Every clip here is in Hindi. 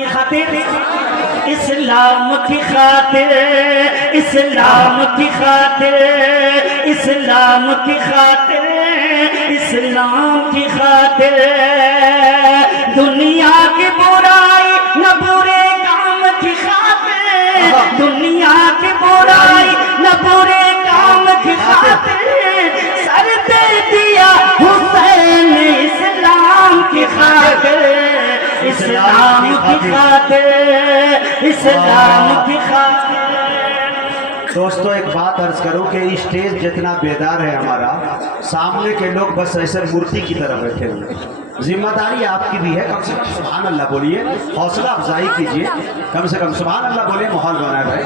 की खातिर, इस्लाम की खातिर, इस्लाम की खातिर, इस्लाम की खातिर, इस्लाम की खातिर। दुनिया की बुराई न बुरे काम की खातिर, दुनिया की बुराई न बुरे काम की खातिर सर दे दिया हुसैन इस्लाम की खातिर, इस्लाम की खातिर, इस्लाम की खातिर। दोस्तों एक बात अर्ज करूं कि स्टेज जितना बेदार है हमारा, सामने के लोग बस ऐसे मूर्ति की तरह बैठे हुए। जिम्मेदारी आपकी भी है, कम से कम सुभान अल्लाह बोलिए, हौसला अफजाई कीजिए, कम से कम सुभान अल्लाह बोलिए, माहौल बनाए भाई।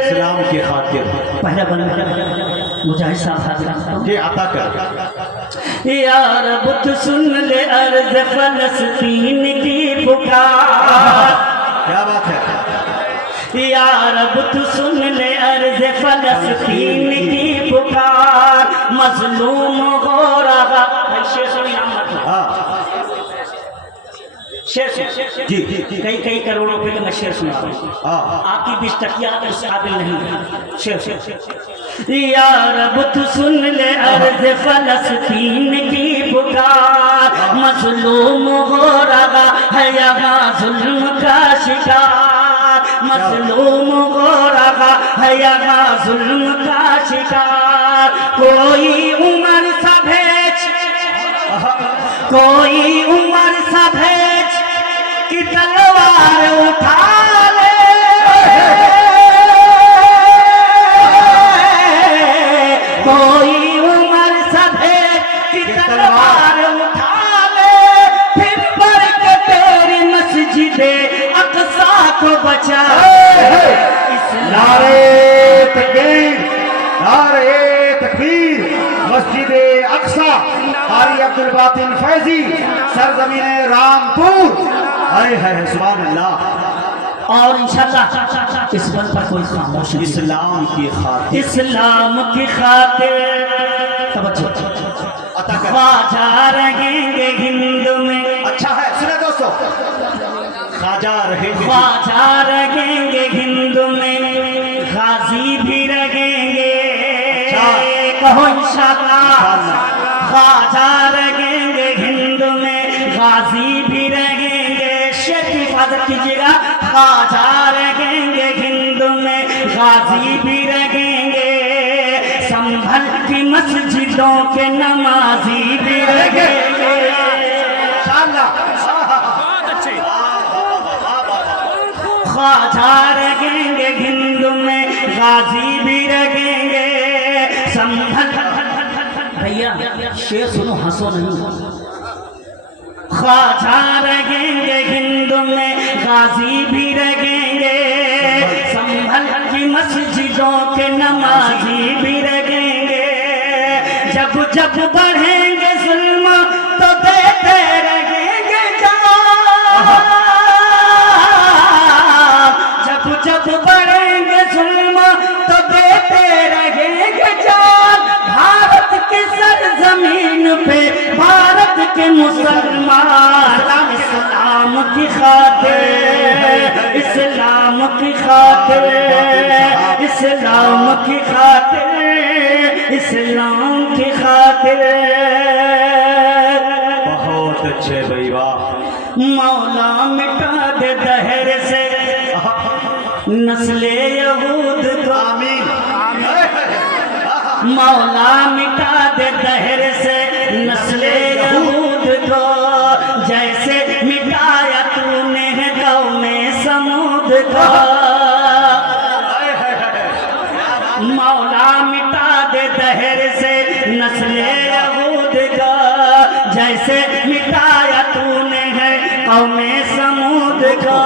इस्लाम की खातिर पहला बंदा मुजाहिद साहब ये आता कर। या रब तू सुन ले अर्ज़ फ़लस्तीन की पुकार। क्या बात है। या रब तू सुन ले अर्ज़ फ़लस्तीन की पुकार। मज़लूम हो रहा है शेर जी कई करोड़ों रुपए का मैं शेर सुना रहा हूँ, आपकी 20 टकिया उस काबिल नहीं है। शेर या रब तू सुन ले अर्ज़ फ़लस्तीन की पुकार। मज़लूम हो रहा है यहाँ जुल्म का शिकार, मज़लूम हो रहा है यहाँ जुल्म का शिकार। कोई उमर सा भेज, कोई उमर सा भेज कि तलवार उठा ले, कोई उमर सा भेज कि तलवार उठा ले, फिर बरक तेरी मस्जिदे अक़सा को बचा। नारे तकबीर, नारे तकबीर। मस्जिद अक़सा, कारी अब्दुल बातिन फैजी, सरज़मीन रामपुर। हाय हाय सुभान अल्लाह। और इंशाअल्लाह इस बल पर कोई खामोश नहीं। इस्लाम की खातिर, इस्लाम की खातिर तवज्जो। ख्वाजा रहेंगे हिंद में, अच्छा है सुने दोस्तों, ख्वाजा रहेंगे, ख्वाजा रहेंगे हिंद में, गाजी भी रहेंगे। कहो इंशाअल्लाह। ख्वाजा रहेंगे हिंद में, गाजी भी रहेंगे। शेर की हिफाजत कीजिएगा। ख्वाजा रहेंगे हिंद में, गाजी भी रहेंगे। संभल की मस्जिदों के नमाजी भी रहेंगे। ख्वाजा रहेंगे हिंद में, गाजी भी रहेंगे। संभल भैया शेर सुनो, हंसो नहीं। ख्वाजा रहेंगे हिंद में, गाजी भी रहेंगे। संभल की मस्जिदों के नमाजी भी रहेंगे। जब जब बढ़ेंगे जुल्म तो देते रहेंगे जान, जब जब बढ़ेंगे जुल्म तो देते रहेंगे जान। भारत की सरजमीन पे भारत के मुसलमान इस्लाम की खातिर, इस्लाम की खातिर, इस्लाम की खातिर, इस्लाम की खातिर। बहुत अच्छे भाई वाह। मौला मिटा दे दहर से नस्ले यहूद को, आमीन। मौला मिटा दे दहर से नस्ले यहूद को, जैसे मिटाया तूने कौमे समूद को। मौला मिटा दे दहर से नस्ले यहूद को, जैसे मिटाया तूने है कौमे समूद को।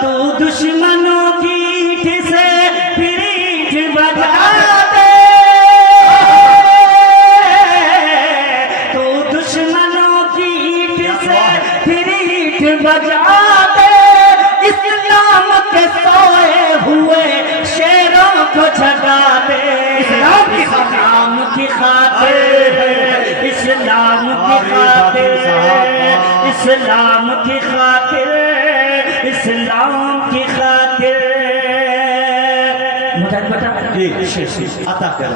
तू दुश्मनों की ईंट से पीठ बजा दे, तू दुश्मनों की ईंट से पीठ बजा दे। इस्लाम के सोए हुए शेरों को जगा दे, इस्लाम की खातिर, इस्लाम की खातिर, इस्लाम की खातिर, इस्लाम की खातिर। अता कर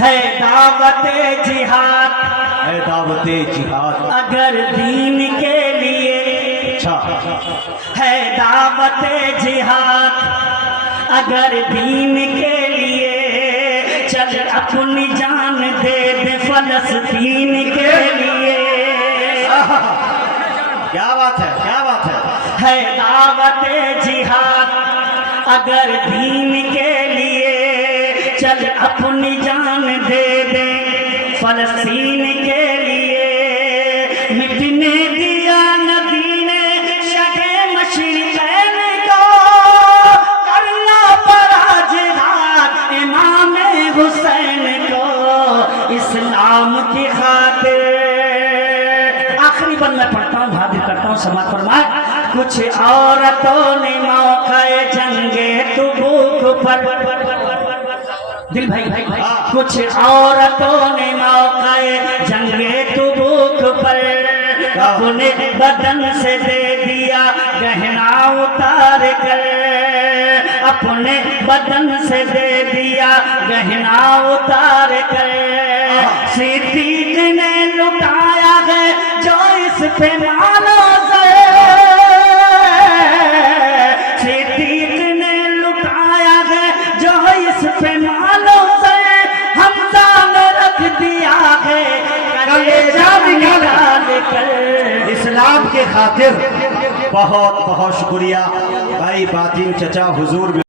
है दावत जिहाद, है दावत जिहाद अगर दीन के लिए, अच्छा है दावत जिहाद अगर दीन के लिए, चल अपनी जान दे दे फलस्तीन के लिए। क्या बात है, क्या बात है दावत जिहाद अगर दीन के लिए, चल अपनी जान दे दे फलस्तीन के लिए। मिटने दिया नबी ने शगे मशरिक़ैन को, करना पड़ा जिहाद इमाम हुसैन को, इस्लाम की खातिर। आखिरी बंद मैं पढ़ता हूँ, हाजिर करता हूँ, समाज फरमाए। कुछ औरतों ने मौक़े जंगे तबूक पर, दिल भाई कुछ औरतों ने मौक़े जंगे तबूक पर अपने बदन से दे दिया गहना उतार कर, अपने बदन से दे दिया गहना उतार कर। सिद्दीक़ ने लुटाया है जो इस पे मानो से, सिद्दीक़ ने लुटाया है जो इस पे मानो से, हमज़ा ने रख दिया है कलेजा निकाल कर। इस्लाम के खातिर बहुत बहुत शुक्रिया भाई बातिन चचा हुजूर।